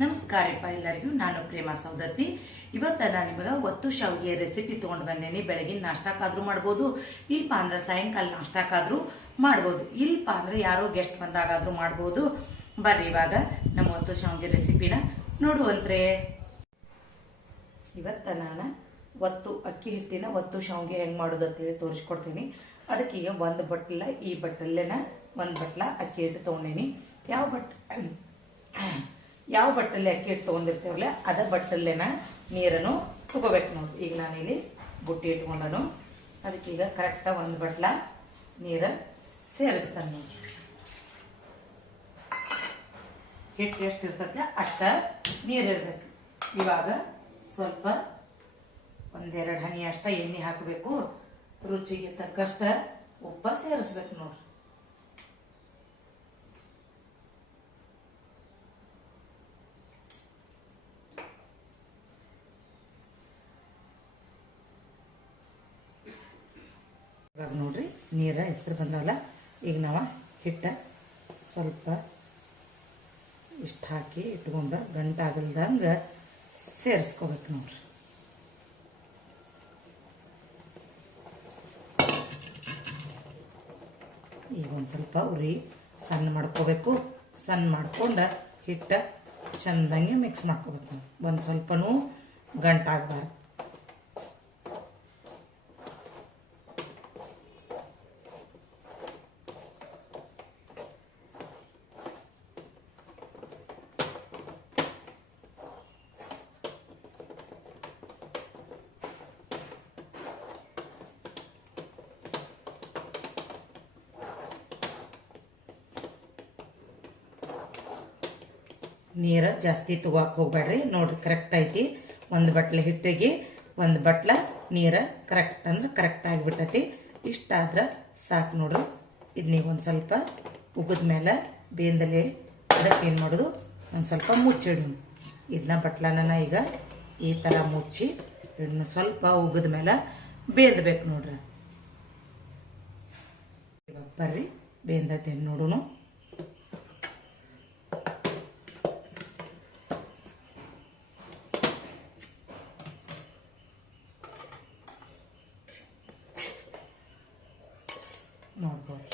ನಮಸ್ಕಾರಪ್ಪ ಎಲ್ಲರಿಗೂ. ನಾನು ಪ್ರೇಮ ಸೌದತ್ತಿ. ಇವತ್ತ ನಾನು ನಿಮಗೆ ಒತ್ತು ಶಾವಿಗೆ ರೆಸಿಪಿ ತೊಗೊಂಡು ಬಂದೇನಿ. ಬೆಳಗಿನ ನಾಷ್ಟಕ್ಕಾದ್ರೂ ಮಾಡ್ಬೋದು, ಇಲ್ಪ ಅಂದ್ರೆ ಸಾಯಂಕಾಲ ನಾಷ್ಟಕ್ಕಾದ್ರೂ ಮಾಡ್ಬೋದು. ಇಲ್ಪ ಅಂದ್ರೆ ಯಾರೋ ಗೆಸ್ಟ್ ಬಂದಾಗಾದ್ರೂ ಮಾಡ್ಬೋದು. ಬರ್ರಿ ಇವಾಗ ನಮ್ಮ ಒತ್ತು ಶಾವಿಗೆ ರೆಸಿಪಿನ ನೋಡುವಂತ್ರೆ. ಇವತ್ತ ನಾನು ಒತ್ತು, ಅಕ್ಕಿ ಹಿಟ್ಟಿನ ಒತ್ತು ಶಾವಿಗೆ ಹೆಂಗೆ ಮಾಡೋದು ಅಂತೇಳಿ ತೋರಿಸ್ಕೊಡ್ತೀನಿ. ಅದಕ್ಕೆ ಈಗ ಒಂದು ಬಟ್ಲ, ಈ ಬಟ್ಟಲ್ಲೇನ ಒಂದು ಬಟ್ಲ ಅಕ್ಕಿ ಹಿಟ್ಟು ತೊಗೊಂಡೇನಿ. ಯಾವ ಬಟ್ ಯಾವ ಬಟ್ಟಲ್ಲಿ ಅಕ್ಕಿ ಹಿಟ್ಟು ತೊಗೊಂಡಿರ್ತೇವಲ್ಲ ಅದ ಬಟ್ಟಲ್ಲೆನ ನೀರನ್ನು ತಗೋಬೇಕು ನೋಡಿ. ಈಗ ನಾನಿಲ್ಲಿ ಬುಟ್ಟಿ ಇಟ್ಕೊಂಡನು. ಅದಕ್ಕೀಗ ಕರೆಕ್ಟಾಗಿ ಒಂದು ಬಟ್ಲ ನೀರ ಸೇರಿಸ್ತಾನೆ ನೋಡಿ. ಹಿಟ್ಟು ಎಷ್ಟು ಇರ್ತೈತೆ ಅಷ್ಟ ನೀರಿರ್ಬೇಕು ಇವಾಗ ಸ್ವಲ್ಪ ಒಂದೆರಡು ಹನಿ ಅಷ್ಟ ಎಣ್ಣೆ ಹಾಕಬೇಕು. ರುಚಿಗೆ ತಕ್ಕಷ್ಟ ಉಪ್ಪ ಸೇರಿಸ್ಬೇಕು ನೋಡ್ರಿ ಇವಾಗ ನೋಡ್ರಿ ನೀರ ಹೆಸರು ಬಂದವಲ್ಲ ಈಗ ನಾವು ಹಿಟ್ಟ ಸ್ವಲ್ಪ ಇಷ್ಟು ಹಾಕಿ ಇಟ್ಕೊಂಡು ಗಂಟಾಗಲ್ದಂಗೆ ಸೇರಿಸ್ಕೋಬೇಕು ನೋಡ್ರಿ. ಈಗ ಒಂದು ಸ್ವಲ್ಪ ಉರಿ ಸಣ್ಣ ಮಾಡ್ಕೋಬೇಕು. ಸಣ್ಣ ಮಾಡ್ಕೊಂಡು ಹಿಟ್ಟ ಚಂದಂಗೆ ಮಿಕ್ಸ್ ಮಾಡ್ಕೋಬೇಕು ಒಂದು ಸ್ವಲ್ಪನೂ ಗಂಟಾಗಬಾರ್ದು ನೀರು ಜಾಸ್ತಿ ತಗೋಕ್ ಹೋಗ್ಬೇಡ್ರಿ. ನೋಡ್ರಿ ಕರೆಕ್ಟ್ ಐತಿ. ಒಂದು ಬಟ್ಲೆ ಹಿಟ್ಟಿಗೆ, ಒಂದು ಬಟ್ಲ ನೀರು ಕರೆಕ್ಟ್ ಅಂದ್ರೆ ಕರೆಕ್ಟ್ ಆಗಿಬಿಟ್ಟೈತಿ. ಇಷ್ಟಾದ್ರೆ ಸಾಕು ನೋಡ್ರಿ. ಇದನ್ನೀಗ ಒಂದು ಸ್ವಲ್ಪ ಉಗಿದ ಮೇಲೆ ಬೇಂದಲೆ ಅದಕ್ಕೆ ಏನು ಮಾಡೋದು? ಒಂದು ಸ್ವಲ್ಪ ಮುಚ್ಚಿಡಿ. ಇದನ್ನ ಬಟ್ಲನ ಈಗ ಈ ಥರ ಮುಚ್ಚಿ ಇದನ್ನ ಸ್ವಲ್ಪ ಉಗಿದ ಮೇಲೆ ಬೇಂದಬೇಕು ನೋಡ್ರಿ. ಬರ್ರಿ, ಬೇಂದತೇನು ನೋಡುನು. ನೋಡ್ಬೋದು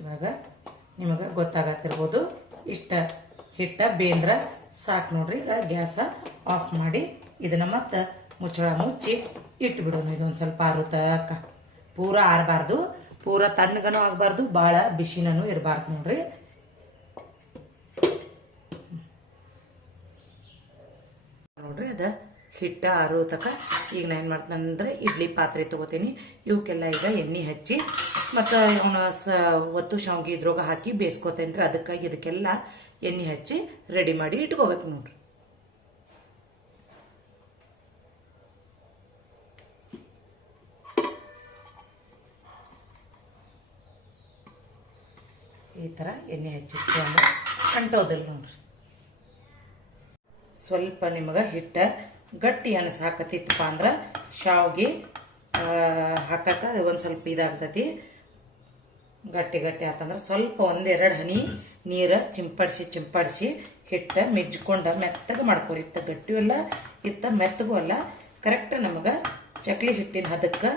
ಇವಾಗ ನಿಮಗೆ ಗೊತ್ತಾಗತ್ತಿರ್ಬೋದು, ಇಷ್ಟ ಹಿಟ್ಟ, ಬೇಂದ್ರ ಸಾಕು ನೋಡ್ರಿ. ಈಗ ಗ್ಯಾಸ ಆಫ್ ಮಾಡಿ ಇದನ್ನ ಮತ್ತೆ ಮುಚ್ಚಳ ಮುಚ್ಚಿ ಇಟ್ಬಿಡೋಣ. ಇದೊಂದು ಸ್ವಲ್ಪ ಆರು ತಕ್ಕ ಪೂರ ಆರಬಾರ್ದು. ಪೂರ ತಣ್ಣಗನೂ ಆಗಬಾರ್ದು ಭಾಳ ಬಿಸಿನೂ ಇರಬಾರ್ದು ನೋಡ್ರಿ. ನೋಡ್ರಿ ಅದ ಹಿಟ್ಟ ಆರೋ ತಕ ಈಗ ನಾನು ಏನು ಮಾಡ್ತೇನೆ ಅಂದ್ರೆ ಇಡ್ಲಿ ಪಾತ್ರೆ ತಗೋತೀನಿ. ಇವಕ್ಕೆಲ್ಲ ಈಗ ಎಣ್ಣೆ ಹಚ್ಚಿ ಮತ್ತು ಅವನ ಸ ಒತ್ತು ಶಾವ್ಗಿ ಇದ್ರೊಳಗೆ ಹಾಕಿ ಬೇಯಿಸ್ಕೊತೇನೆ ರೀ. ಅದಕ್ಕಾಗಿ ಇದಕ್ಕೆಲ್ಲ ಎಣ್ಣೆ ಹಚ್ಚಿ ರೆಡಿ ಮಾಡಿ ಇಟ್ಕೋಬೇಕು ನೋಡ್ರಿ. ಈ ಥರ ಎಣ್ಣೆ ಹಚ್ಚಿಟ್ಕೊಂಡು ಅಂಟೋದಿಲ್ಲ ನೋಡ್ರಿ. ಸ್ವಲ್ಪ ನಿಮಗೆ ಹಿಟ್ಟ ಗಟ್ಟಿ ಅನಸಾಕತ್ತಿತ್ತಪ್ಪ ಅಂದ್ರೆ ಶಾವ್ಗೆ ಹಾಕಕ್ಕ ಒಂದು ಸ್ವಲ್ಪ ಇದಾಗ್ತತಿ. ಗಟ್ಟಿ ಗಟ್ಟಿ ಆತಂದ್ರೆ ಸ್ವಲ್ಪ ಒಂದೆರಡು ಹನಿ ನೀರು ಚಿಂಪಡಿಸಿ ಚಿಂಪಡಿಸಿ ಹಿಟ್ಟ ಮಿಜ್ಕೊಂಡು ಮೆತ್ತಗೆ ಮಾಡ್ಕೊರಿ. ಇತ್ತ ಗಟ್ಟಿಯೂ ಅಲ್ಲ, ಇತ್ತ ಮೆತ್ತಗೂ ಅಲ್ಲ. ಕರೆಕ್ಟ್ ನಮಗೆ ಚಕ್ಲಿ ಹಿಟ್ಟಿನ ಹದಕ್ಕೆ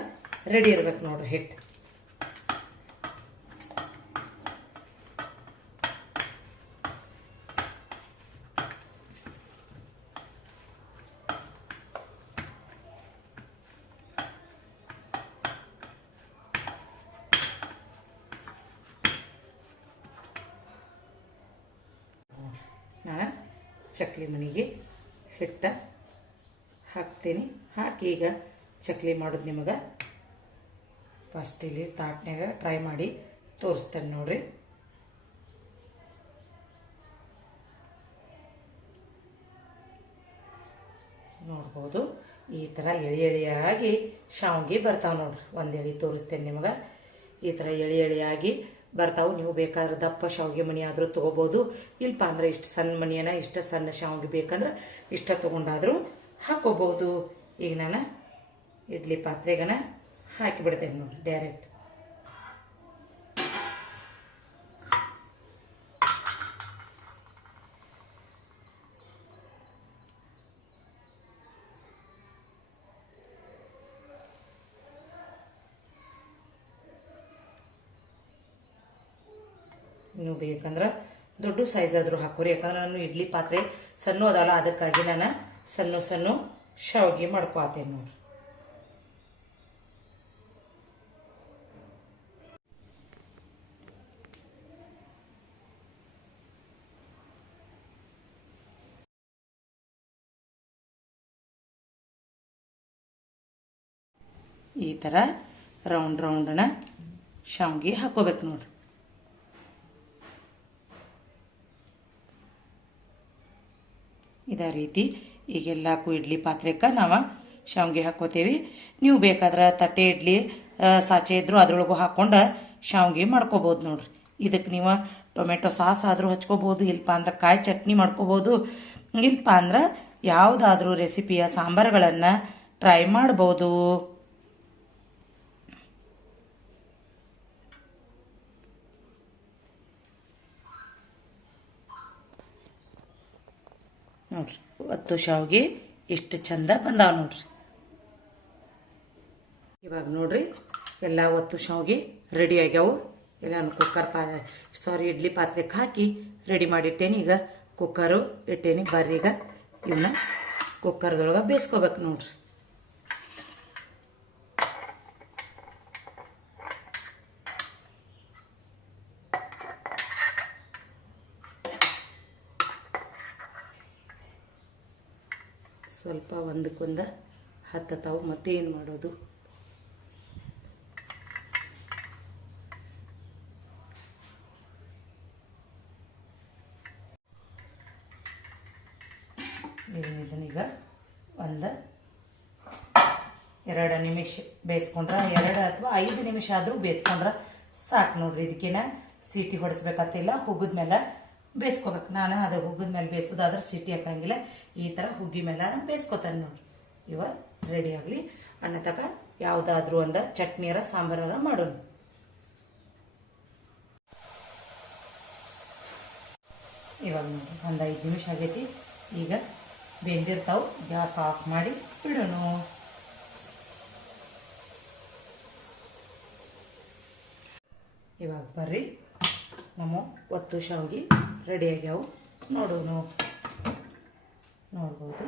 ರೆಡಿ ಇರ್ಬೇಕು ನೋಡ್ರಿ ಹಿಟ್ಟು ನಾನು ಚಕ್ಲಿ ಮನೆಗೆ ಹಿಟ್ಟ ಹಾಕ್ತೀನಿ. ಹಾಕಿ ಈಗ ಚಕ್ಲಿ ಮಾಡೋದು ನಿಮಗೆ. ಫಸ್ಟ್ ಇಲ್ಲಿ ತಾಟ್ನಾಗ ಟ್ರೈ ಮಾಡಿ ತೋರಿಸ್ತೇನೆ ನೋಡ್ರಿ. ನೋಡ್ಬೋದು. ಈ ಥರ ಎಳಿ ಎಳಿಯಾಗಿ ಶಾವಿಗೆ ಬರ್ತಾವೆ ನೋಡ್ರಿ. ಒಂದು ಎಳಿ ತೋರಿಸ್ತೇನೆ ನಿಮಗೆ. ಈ ಥರ ಎಳಿ ಎಳಿಯಾಗಿ ಬರ್ತಾವೆ, ನೀವು ಬೇಕಾದ್ರೆ ದಪ್ಪ ಶಾವಿಗೆ ಮಣಿ ಆದರೂ ತೊಗೋಬೋದು. ಇಲ್ಲಪ್ಪ ಅಂದ್ರೆ ಇಷ್ಟು ಸಣ್ಣ ಮಣಿಯನ, ಇಷ್ಟ ಸಣ್ಣ ಶಾವಿಗೆ ಬೇಕಂದ್ರೆ ಇಷ್ಟ ತೊಗೊಂಡಾದರೂ ಹಾಕೋಬಹುದು ಈಗ ನಾನು ಇಡ್ಲಿ ಪಾತ್ರೆಗನ ಹಾಕಿಬಿಡ್ತೇನೆ ನೋಡಿ ಡೈರೆಕ್ಟ್ ನೀವು ಬೇಕಂದ್ರೆ ದೊಡ್ಡ ಸೈಜ್ ಆದರೂ ಹಾಕೋರಿ. ಯಾಕಂದ್ರೆ ನಾನು ಇಡ್ಲಿ ಪಾತ್ರೆ ಸಣ್ಣ ಅದಲ್ಲ, ಅದಕ್ಕಾಗಿ ನಾನು ಸಣ್ಣ ಸಣ್ಣ ಶಾವಿಗೆ ಮಾಡ್ಕೊತೇನೆ ನೋಡ್ರಿ. ಈ ಥರ ರೌಂಡ್ ರೌಂಡನ ಶಾವಿಗೆ ಹಾಕೋಬೇಕು ನೋಡ್ರಿ. ಇದೇ ರೀತಿ ಈಗೆಲ್ಲಕ್ಕೂ ಇಡ್ಲಿ ಪಾತ್ರೆಗೆ ನಾವು ಶಾವಿಗೆ ಹಾಕೋತೀವಿ ನೀವು ಬೇಕಾದ್ರೆ ತಟ್ಟೆ ಇಡ್ಲಿ ಸಾಚೆ ಇದ್ದರೂ ಅದ್ರೊಳಗೂ ಹಾಕ್ಕೊಂಡು ಶಾವಿಗೆ ಮಾಡ್ಕೋಬೋದು ನೋಡ್ರಿ. ಇದಕ್ಕೆ ನೀವು ಟೊಮೆಟೊ ಸಾಸ್ ಆದರೂ ಹಚ್ಕೋಬೋದು, ಇಲ್ಪ ಅಂದ್ರೆ ಕಾಯಿ ಚಟ್ನಿ ಮಾಡ್ಕೋಬೋದು, ಇಲ್ಪ ಅಂದ್ರೆ ಯಾವುದಾದ್ರೂ ರೆಸಿಪಿಯ ಸಾಂಬಾರುಗಳನ್ನು ಟ್ರೈ ಮಾಡ್ಬೋದು ನೋಡ್ರಿ ಒತ್ತು ಶಾವಿಗೆ ಎಷ್ಟು ಚಂದ ಬಂದಾವ ನೋಡ್ರಿ. ಇವಾಗ ನೋಡ್ರಿ, ಎಲ್ಲ ಒತ್ತು ಶಾವಿಗೆ ರೆಡಿ ಆಗ್ಯಾವು. ಎಲ್ಲಾನು ಕುಕ್ಕರ್ ಪಾ ಸಾರಿ ಇಡ್ಲಿ ಪಾತ್ರೆಗೆ ಹಾಕಿ ರೆಡಿ ಮಾಡಿಟ್ಟೇನಿ. ಈಗ ಕುಕ್ಕರು ಇಟ್ಟೇನಿ. ಬರ್ರಿ ಈಗ ಇವನ್ನ ಕುಕ್ಕರ್ದೊಳಗೆ ಬೇಯಿಸ್ಕೋಬೇಕು ನೋಡ್ರಿ. ಸ್ವಲ್ಪ ಒಂದಕ್ಕೊಂದ ಹತ್ತತಾವು ಮತ್ತೆ ಏನು ಮಾಡೋದು ಇದನ್ನೀಗ ಒಂದು ಎರಡು ನಿಮಿಷ ಬೇಯಿಸ್ಕೊಂಡ್ರೆ, ಎರಡು ಅಥವಾ ಐದು ನಿಮಿಷ ಆದರೂ ಬೇಯಿಸ್ಕೊಂಡ್ರೆ ಸಾಕು ನೋಡ್ರಿ. ಇದಕ್ಕೇನ ಸೀಟಿ ಹೊಡೆಸ್ಬೇಕತ್ತಿಲ್ಲ ಮೇಲೆ ಬೇಯಿಸ್ಕೋಬೇಕು ನಾನು ಅದು ಹುಗ್ಗದ ಮೇಲೆ ಬೇಯಿಸೋದಾದ್ರೆ ಸಿಟಿ ಹಾಕಂಗಿಲ್ಲ. ಈ ಥರ ಹುಗ್ಗಿ ಮೇಲೆ ನಾನು ಬೇಯಿಸ್ಕೊತಾನೆ ನೋಡ್ರಿ ಇವ ರೆಡಿ ಆಗಲಿ. ಅಣ್ಣ ತಕ ಯಾವುದಾದ್ರೂ ಒಂದು ಚಟ್ನಿಯರ ಸಾಂಬಾರ ಮಾಡೋಣ. ಇವಾಗ ನೋಡಿ, ಒಂದು ಐದು ನಿಮಿಷ ಆಗೈತಿ. ಈಗ ಬೆಂದಿರ್ತಾವೆ, ಗ್ಯಾಸ್ ಆಫ್ ಮಾಡಿ ಬಿಡೋಣ ಇವಾಗ ಬರ್ರಿ. ನಮ್ಮ ಒತ್ತು ಶಾವಿಗೆ ರೆಡಿ ಆಗ್ಯಾವು. ನೋಡೋಣ ನೋಡ್ಬೋದು.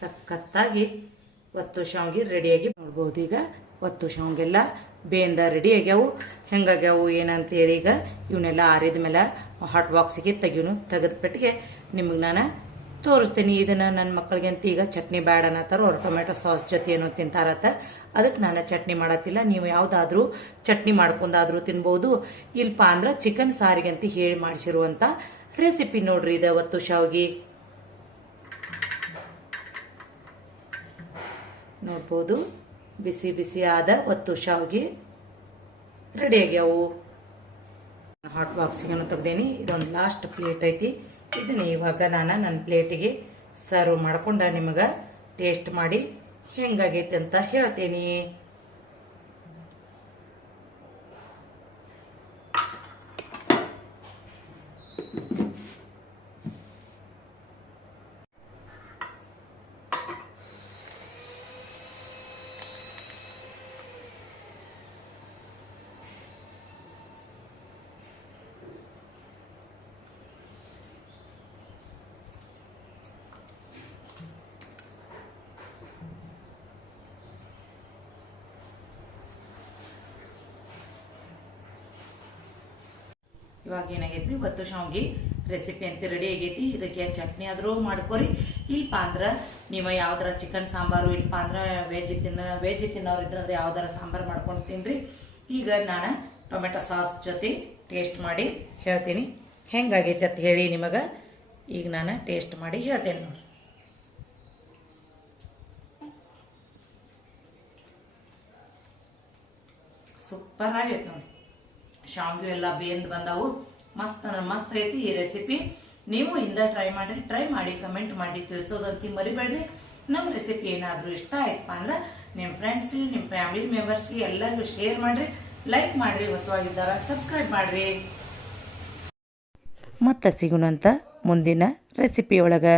ಸಖತ್ತಾಗಿ ಒತ್ತು ಶಾವಿಗೆ ರೆಡಿಯಾಗಿ ನೋಡ್ಬೋದು ಈಗ. ಒತ್ತು ಶಾವಿಗೆಲ್ಲ ಬೇಂದ ರೆಡಿ ಆಗ್ಯಾವು. ಹೆಂಗಾಗ್ಯಾವು, ಏನಂತೇಳಿ ಈಗ ಇವನ್ನೆಲ್ಲ ಆರಿದ ಮೇಲೆ ಹಾಟ್ ಬಾಕ್ಸಿಗೆ ತೆಗಿಯೋನು, ತೆಗೆದ ಪೆಟ್ಟಿಗೆ ನಿಮಗೆ ನಾನು ತೋರಿಸ್ತೀನಿ. ಇದನ್ನು ನನ್ನ ಮಕ್ಕಳಿಗೆ ಅಂತ ಈಗ ಚಟ್ನಿ ಬ್ಯಾಡ ಅನ್ನತ್ತಾರ ಅವ್ರು ಟೊಮೆಟೊ ಸಾಸ್ ಜೊತೆ ಏನೋ ತಿಂತಾರತ್ತ ಅದಕ್ಕೆ ನಾನು ಚಟ್ನಿ ಮಾಡತ್ತಿಲ್ಲ. ನೀವು ಯಾವುದಾದ್ರೂ ಚಟ್ನಿ ಮಾಡ್ಕೊಂಡಾದ್ರೂ ತಿನ್ಬೋದು. ಇಲ್ಪ ಅಂದ್ರೆ ಚಿಕನ್ ಸಾರಿಗೆ ಅಂತ ಹೇಳಿ ಮಾಡಿಸಿರುವಂಥ ರೆಸಿಪಿ ನೋಡ್ರಿ ಇದು ಅವತ್ತು ಶಾವಿಗೆ. ನೋಡ್ಬೋದು. ಬಿಸಿ ಬಿಸಿ ಆದ ಒತ್ತು ಶಾವಿಗೆ ರೆಡಿ ಆಗ್ಯಾವು ಹಾಟ್ ಬಾಕ್ಸಿಗೆ ತೆಗ್ದೇನಿ. ಇದೊಂದು ಲಾಸ್ಟ್ ಪ್ಲೇಟ್ ಐತಿ. ಇದನ್ನ ಇವಾಗ ನಾನು ನನ್ನ ಪ್ಲೇಟಿಗೆ ಸರ್ವ್ ಮಾಡ್ಕೊಂಡ ನಿಮಗೆ ಟೇಸ್ಟ್ ಮಾಡಿ ಹೆಂಗಾಗೈತೆ ಅಂತ ಹೇಳ್ತೀನಿ. ಇವಾಗ ಏನಾಗೈತಿ ಇವತ್ತು ಶಾವ್ಗಿ ರೆಸಿಪಿ ಅಂತ ರೆಡಿ ಆಗೈತಿ. ಇದಕ್ಕೆ ಚಟ್ನಿ ಆದರೂ ಮಾಡ್ಕೊರಿ. ಇಲ್ಪ ಅಂದ್ರೆ ನೀವು ಯಾವ್ದಾರ ಚಿಕನ್ ಸಾಂಬಾರು, ಇಲ್ಪ ಅಂದ್ರೆ ವೆಜ್ ತಿನ್ನ ವೆಜ್ ತಿನ್ನೋರು ಇದ್ರೆ ಯಾವ್ದಾರ ಸಾಂಬಾರು ಮಾಡ್ಕೊಂಡು ತಿನ್ರಿ. ಈಗ ನಾನು ಟೊಮೆಟೊ ಸಾಸ್ ಜೊತೆ ಟೇಸ್ಟ್ ಮಾಡಿ ಹೇಳ್ತೀನಿ. ಹೆಂಗಾಗೈತಿ ಅಂತ ಹೇಳಿ ನಿಮಗೆ. ಈಗ ನಾನು ಟೇಸ್ಟ್ ಮಾಡಿ ಹೇಳ್ತೇನೆ ನೋಡಿ ಸೂಪರ್ ಆಗೈತೆ ನೋಡಿ ಶಾವ್ಗೆ ಎಲ್ಲ ಬೇಂದ್ ಬಂದವು. ಮಸ್ತ್ ಅಂದ್ರೆ ಮಸ್ತ್ ಐತಿ ಈ ರೆಸಿಪಿ ನೀವು ಇಂದ ಟ್ರೈ ಮಾಡಿರಿ ಟ್ರೈ ಮಾಡಿ ಕಮೆಂಟ್ ಮಾಡಿ ತಿಳಿಸೋದಂತ ಮರಿಬೇಡ್ರಿ. ನಮ್ಮ ರೆಸಿಪಿ ಏನಾದರೂ ಇಷ್ಟ ಆಯ್ತಪ್ಪ ಅಂದ್ರೆ ನಿಮ್ಮ ಫ್ರೆಂಡ್ಸ್ ನಿಮ್ಮ ಫ್ಯಾಮಿಲಿ ಮೆಂಬರ್ಸ್ಗೆ ಎಲ್ಲರಿಗೂ ಶೇರ್ ಮಾಡ್ರಿ. ಲೈಕ್ ಮಾಡ್ರಿ, ಹೊಸವಾಗಿದ್ದಾರ ಸಬ್ಸ್ಕ್ರೈಬ್ ಮಾಡ್ರಿ. ಮತ್ತೆ ಸಿಗೋಣಂತ ಮುಂದಿನ ರೆಸಿಪಿ ಒಳಗೆ.